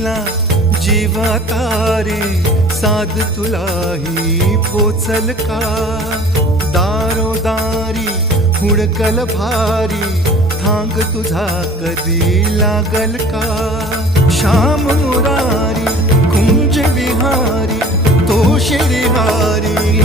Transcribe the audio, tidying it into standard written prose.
दिला जीवा तारे, साध तुलाही पोचल का? दारोदारी हुडकल भारी, थांग तुझा कधी लागल का? श्याम मुरारी कुंज विहारी, तो शिरहारी